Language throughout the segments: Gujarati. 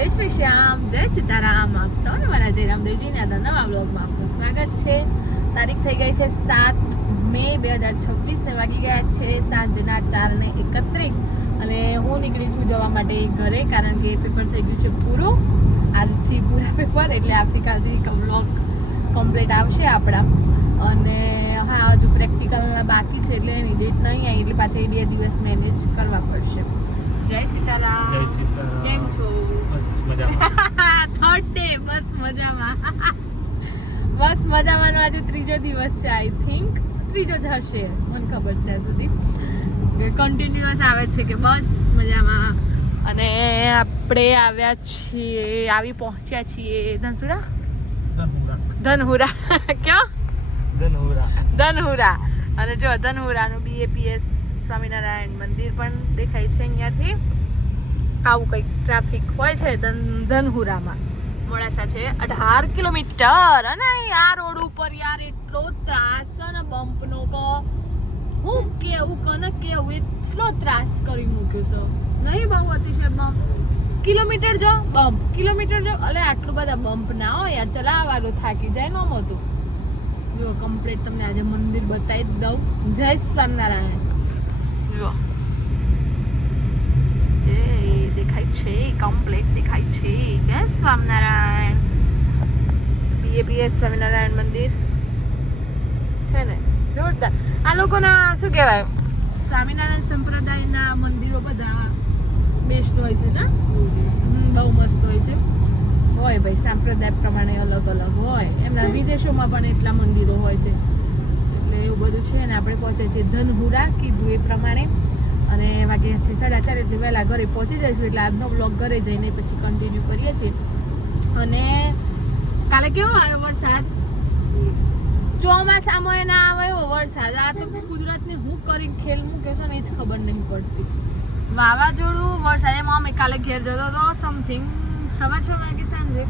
જય શ્રી શ્યામ, જય સીતારામ. આપ સૌને મારા જય રામદેવજીના નવા વ્લોગમાં આપનું સ્વાગત છે. તારીખ થઈ ગઈ છે 7 મે 2026 ને વાગી ગયા છે સાંજના 4:31 અને હું નીકળી છું જવા માટે ઘરે, કારણ કે પેપર થઈ ગયું છે પૂરું. આજથી પૂરા પેપર એટલે આવતીકાલથી વ્લોગ કમ્પ્લીટ આવશે આપણા. અને હા, હજુ પ્રેક્ટિકલના બાકી છે એટલે એની ડેટ નહીં આવી એટલે પાછા 2 દિવસ મેનેજ કરવા પડશે. જય સીતારામ. જય સીતારામ. કેમ છો? બસ મજામાં. Third day. બસ મજામાં. બસ મજામાં નો આજે ત્રીજો દિવસ છે. આઈ થિંક ત્રીજો જ હશે, મને ખબર ત્યાં સુધી. કન્ટિન્યુઅસ આવે છે કે બસ મજામાં. અને આપણે આવી પહોંચ્યા છીએ ધનસુરા. ધનહુરા ક્યાં? ધનહુરા. અને જો ધનહુરાનું BAPS સ્વામિનારાયણ મંદિર પણ દેખાય છે અહીંયાથી. આવું કંઈક ટ્રાફિક હોય છે ધનહુરામાં. મોડાસા છે 18 કિલોમીટર. અને આ રોડ ઉપર યાર એટલો ત્રાસ છે ને બમ્પનો કે હું કેવું એટલો ત્રાસ કરી મૂક્યો છે. નહીં બહુ અતિશય બમ્પ. કિલોમીટર જો એટલે આટલું બધા બમ્પ ના હોય યાર, ચલાવવાનું થાકી જાય. નોમ હતું જો કમ્પ્લીટ. તમને આજે મંદિર બતાવી જ દઉં. જય સ્વામિનારાયણ. જો એ દેખાય છે, કમ્પ્લીટ દેખાય છે. જય સ્વામિનારાયણ. BAPS સ્વામિનારાયણ મંદિર છે ને, જોરદાર. આ લોકોના શું કહેવાય, સ્વામિનારાયણ સંપ્રદાયના મંદિરો બધા બેસ્ટ હોય છે ને, બહુ મસ્ત હોય છે. હોય ભાઈ, સંપ્રદાય પ્રમાણે અલગ અલગ હોય. એમના વિદેશોમાં પણ એટલા મંદિરો હોય છે. એટલે એવું બધું છે ને. આપણે પહોંચે છે ધનહુરા કીધું એ પ્રમાણે. અને વાગે છે 4:30 એટલે વહેલા ઘરે પહોંચી જઈશું. એટલે આજનો બ્લોગ ઘરે જઈને પછી કન્ટિન્યુ કરીએ છીએ. અને કાલે કેવો આવ્યો વરસાદ? ચોમાસામાં ના આવે એવો વરસાદ. આ તો કુદરતને હું કરીને ખેલ મૂકે છે ને એ જ ખબર નહીં પડતી. વાવાઝોડું, વરસાદ. એમાં અમે કાલે ઘેર જતો હતો સમથિંગ 6:15 વાગે સાંજે.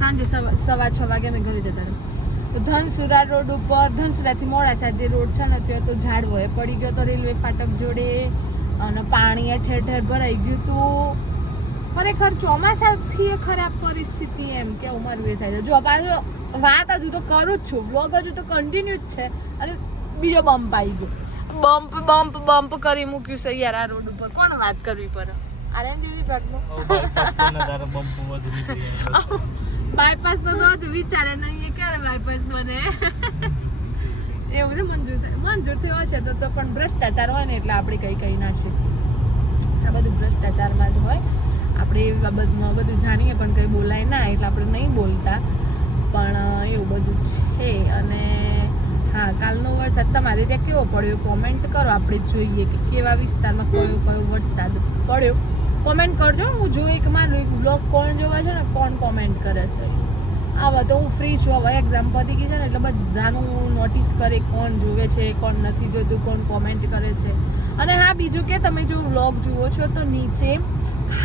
સાંજે 6:15 વાગે અમે ઘરે જતા હતા. તો ધનસુરા રોડ ઉપર, ધનસુરાથી મોડાસા જે રોડ છે ને ત્યાં તો ઝાડવો એ પડી ગયો તો રેલવે ફાટક જોડે. અને પાણી ઠેર ઠેર ભરાઈ ગયું હતું. ખરેખર ચોમાસાથી ખરાબ પરિસ્થિતિ, એમ કેવું મારું એ થાય છે. જો પાછો વાત હજુ તો કરું જ છું, વ્લોગ હજુ તો કન્ટિન્યુ જ છે. અને બીજો બમ્પ આવી ગયો. બમ્પ કરી મૂક્યું છે યાર આ રોડ ઉપર. કોણ વાત કરવી પડે? આરએનડી વિભાગનો બાયપાસ તો જ વિચારે નહીં ક્યારે બાયપાસ બને. એવું છે. મંજૂર થયો છે તો પણ ભ્રષ્ટાચાર હોય ને એટલે આપણે કઈ ના શકીએ. આ બધું ભ્રષ્ટાચારમાં જ હોય. આપણે એવી બાબતમાં બધું જાણીએ પણ કંઈ બોલાય ના, એટલે આપણે નહીં બોલતા. પણ એવું બધું છે. અને હા, કાલનો વરસાદ તમારે ત્યાં કેવો પડ્યો કોમેન્ટ કરો, આપણે જોઈએ કે કેવા વિસ્તારમાં કયો વરસાદ પડ્યો. કોમેન્ટ કરજો. હું જોઈ કે મારું બ્લોગ કોણ જોવા છે ને, કોણ કોમેન્ટ કરે છે. આવા તો હું ફ્રી છું. હવે એક્ઝામ પતી ગઈ છે ને એટલે બધાનું નોટિસ કરે કોણ જોવે છે, કોણ નથી જોતું, કોણ કોમેન્ટ કરે છે. અને હા, બીજું કે તમે જો વ્લોગ જુઓ છો તો નીચે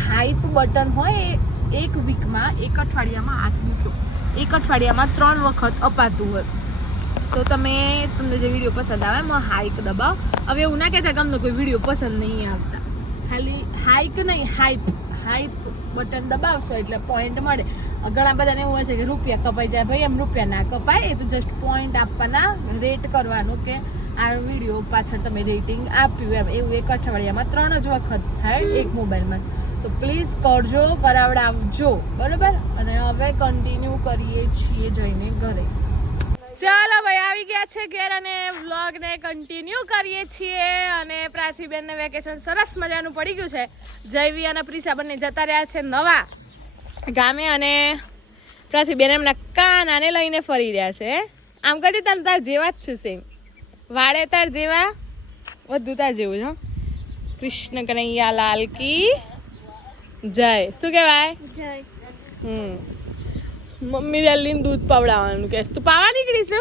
હાઈપ બટન હોય. એક વીકમાં, એક અઠવાડિયામાં, હાથ દુખ્યો, એક અઠવાડિયામાં 3 વખત અપાતું હોય. તો તમને જે વિડીયો પસંદ આવે એમાં હાઈક દબાવો. હવે એવું ના કહેતા કે અમને કોઈ વિડીયો પસંદ નહીં આવતા. ખાલી હાઈક નહીં, હાઈપ બટન દબાવશો એટલે પોઈન્ટ મળે. ઘણા બધાને એવું હોય છે કે રૂપિયા કપાઈ જાય. ભાઈ, એમ રૂપિયા ના કપાય. એ તો જસ્ટ પોઈન્ટ આપવાના, રેટ કરવાનું કે આ વિડીયો પાછળ તમે રેટિંગ આપ્યું એમ. એવું એક અઠવાડિયામાં 3 જ વખત થાય એક મોબાઈલમાં. તો પ્લીઝ કરજો, કરાવડાવજો, બરાબર. અને હવે કન્ટિન્યુ કરીએ છીએ જઈને ઘરે. ચાલો ભાઈ, આવી ગયા છે ઘેર અને વ્લોગને કન્ટિન્યુ કરીએ છીએ. અને પ્રાચીબેનને વેકેશન સરસ મજાનું પડી ગયું છે. જયવી અને પ્રિસા બંને જતા રહ્યા છે નવા ગામે. અને પ્રાચીબેન એમના કાનાને લઈને ફરી રહ્યા છે. આમ કરી તાર જેવા જ છે સેમ. વાળે તાર જેવા, બધું તાર જેવું છે. કૃષ્ણ કનૈયા લાલ કી જય. શું કહેવાય? જય. મમ્મી રેલીને દૂધ પવડાવવાનું કે તું પાવા નીકળી છે.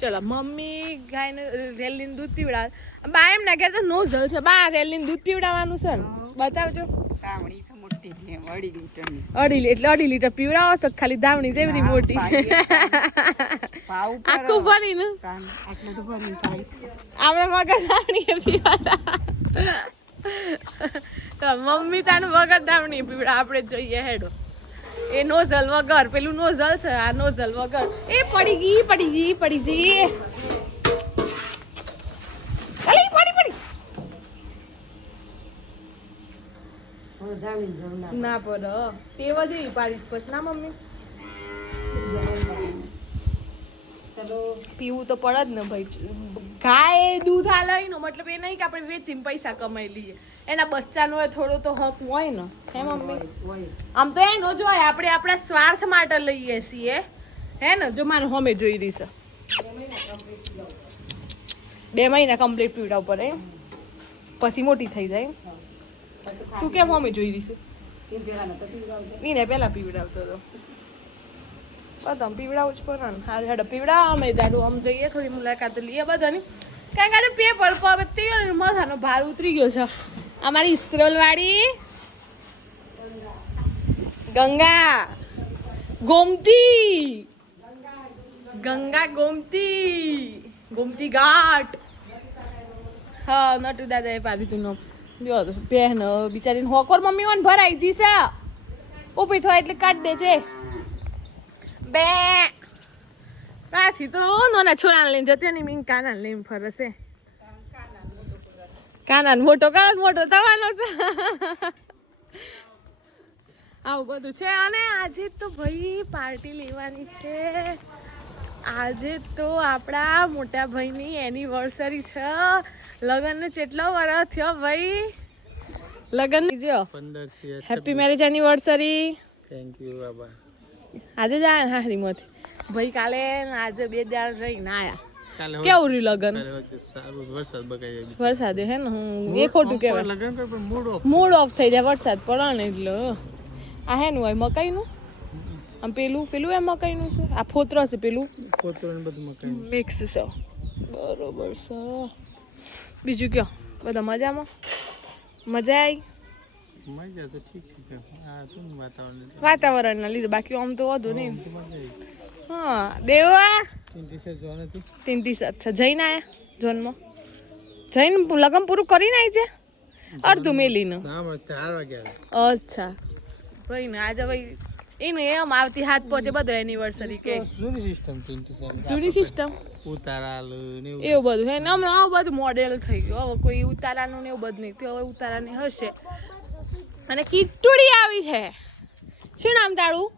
ચલો, મમ્મી ગાયને રેલીને દૂધ પીવડાવે. બા એમ ના કહેતા નોઝલ છે. બા રેલીને દૂધ પીવડાવવાનું છે ને, બતાવજો. અઢી લીટર પીવડાવો છો ખાલી. ધાવણી જેવડી મોટી. આખું ભરી ને આપણે મગર ધાવણી પીવાતા. તો મમ્મી તાનું વગર દામ નહીં પીવડા, આપણે જોઈએ હેડો. એ નોઝલ વગર, પેલું નોઝલ છે, આ નોઝલ વગર. એ પડી ગઈ અલી પડી ના પડે તેવા જેવી પાડીશ પછી ના મમ્મી. પીવું તો પડે જ ને ભાઈ. ગાય દૂધ આલે એનો મતલબ એ નહીં કે આપણે વેચીને પૈસા કમાઈ લઈએ. એના બચ્ચાનો થોડો તો હક હોય ને, હે મમ્મી? આમ તો એનો જ હોય, આપણે આપણા સ્વાર્થ માટે લઈએ છીએ, હે ને? જો મારું હોમે જોઈ રહી છે 2 મહિના કમ્પ્લીટ પીવડાવ પડે પછી મોટી થઈ જાય. તું કેમ હોમે જોઈ રહી છે? ને પેલા પીવડાવતો હતો. તમે પીવડાવું જ પડે ને. હારું હેડો પીવડાવ, અમે દાડું આમ જઈએ, થોડી મુલાકાત લઈએ બધાની. કારણ કે પેપર પર મસાનો ભાર ઉતરી ગયો છે. અમારી ઇસ્ત્રોલ વાળી ગંગા ગોમતી ઘાટ. હા નટુ દાદા એ પાડી તું જો બેન બિચારીને હોકોર મમ્મી ઓન ભરાઈ જી છે. ઊભી થાય એટલે કાઢ દે છે. બે પાછી તો નાના છોરા લઈને જતી ને મીન કાના લઈને ફરશે. કાના મોટો થવાનો છે. આવું બધું છે. અને આજે તો ભાઈ પાર્ટી લેવાની છે. આજે તો આપણા મોટા ભાઈની એનિવર્સરી છે. લગ્નને કેટલો વર્ષ થયો ભાઈ? લગ્ન જો 15 happy marriage anniversary. Thank you બાબા. આજે જ આયા હારીમાંથી ભાઈ. કાલે આજે 2 દાડ રહીને આયા. કાલે કેવું રહ્યું લગન? સારું વરસાદ બગાઈ ગયો. વરસાદ હે ને એ ખોટું કહેવાય. લગન પર પણ મૂડ ઓફ થઈ જાય વરસાદ પડે ને એટલે. આ હેનું હોય મકાઈનું? આમ પેલું એ મકાઈનું છે. આ ફોતરો છે પેલું કોતરો ને બધું મકાઈ મિક્સ છે. બરોબર છે. બીજું કયો બધા મજામાં? મજા આવી? મજા તો ઠીક છે. આ તો વાતાવરણના લીધે, બાકી આમ તો વધુ નહીં. હા દેવા તીન છે. જઈને આયા જોનમાં? જઈને લગન પૂરું કરીને આવી છે? અડધું મેલીને? 4 વાગ્યા. અચ્છા ભાઈ ને આજે ભાઈ એને એમ આવતી હાથ પહોંચે બધો એનિવર્સરી કે જૂની સિસ્ટમ ઉતારાલું ને એવું બધું હે ને. હમણાં આવું બધું મોડેલ થઈ ગયું. હવે કોઈ ઉતારાનું ને એવું બધું નહીં થયું. હવે ઉતારાની હશે. અને કીટુડી આવી છે. શું નામ તારું?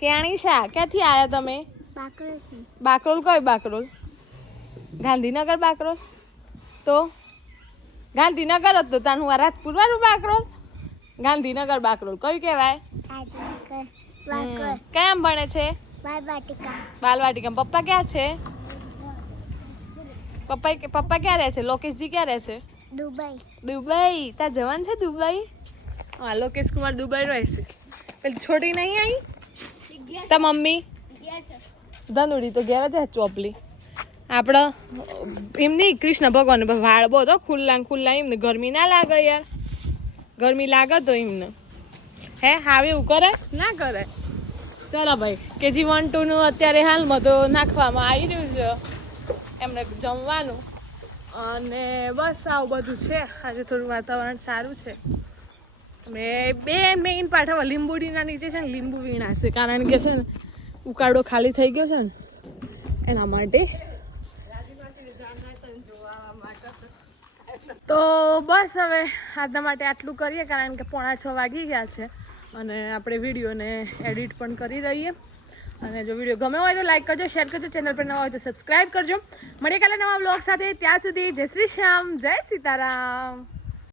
કેણીશા. ક્યાંથી આવ્યા તમે? બાકરોલ. કઈ બાકરોલ? ગાંધીનગર બાકરોલ? તો ગાંધીનગર જ તો તાનું આ રાજપુર વાળું બાકરોલ? ગાંધીનગર બાકરોલ કયું કહેવાય? કેમ ભણે છે? બાલવાટિકા. પપ્પા ક્યાં છે? પપ્પા ક્યાં રહે છે? લોકેશજી ક્યાં રહે છે? દુબઈ. તાર જવાન છે દુબઈ? હા લોકેશ કુમાર દુબઈ રહે છે. પેલી છોડી નહીં આવી? તા મમ્મી ધનુડી તો ઘેર જ ચોપલી. આપણે એમ નહીં કૃષ્ણ ભગવાન વાળ બહુ તો ખુલ્લા એમને ગરમી ના લાગે યાર. ગરમી લાગે તો એમને હે હાવે એવું કરે ના કરે. ચાલો ભાઈ KG 1 2 નું અત્યારે હાલમાં તો નાખવામાં આવી રહ્યું છે એમને જમવાનું. અને બસ આવું બધું છે. આજે થોડું વાતાવરણ સારું છે. મેં મેઇન પાઠ હવે લીંબુડીના નીચે છે ને લીંબુ વીણાશે. કારણ કે છે ને ઉકાળો ખાલી થઈ ગયો છે ને એના માટે. તો બસ હવે આજના માટે આટલું કરીએ. કારણ કે 5:45 વાગી ગયા છે અને આપણે વિડીયોને એડિટ પણ કરી રહીએ. અને જો વિડીયો ગમે હોય તો લાઈક કરજો, શેર કરજો, ચેનલ પર નવા હોય તો સબસ્ક્રાઈબ કરજો. મળીએ કાલે નવા વ્લોગ સાથે. ત્યાં સુધી જય શ્રી શ્યામ, જય સીતારામ.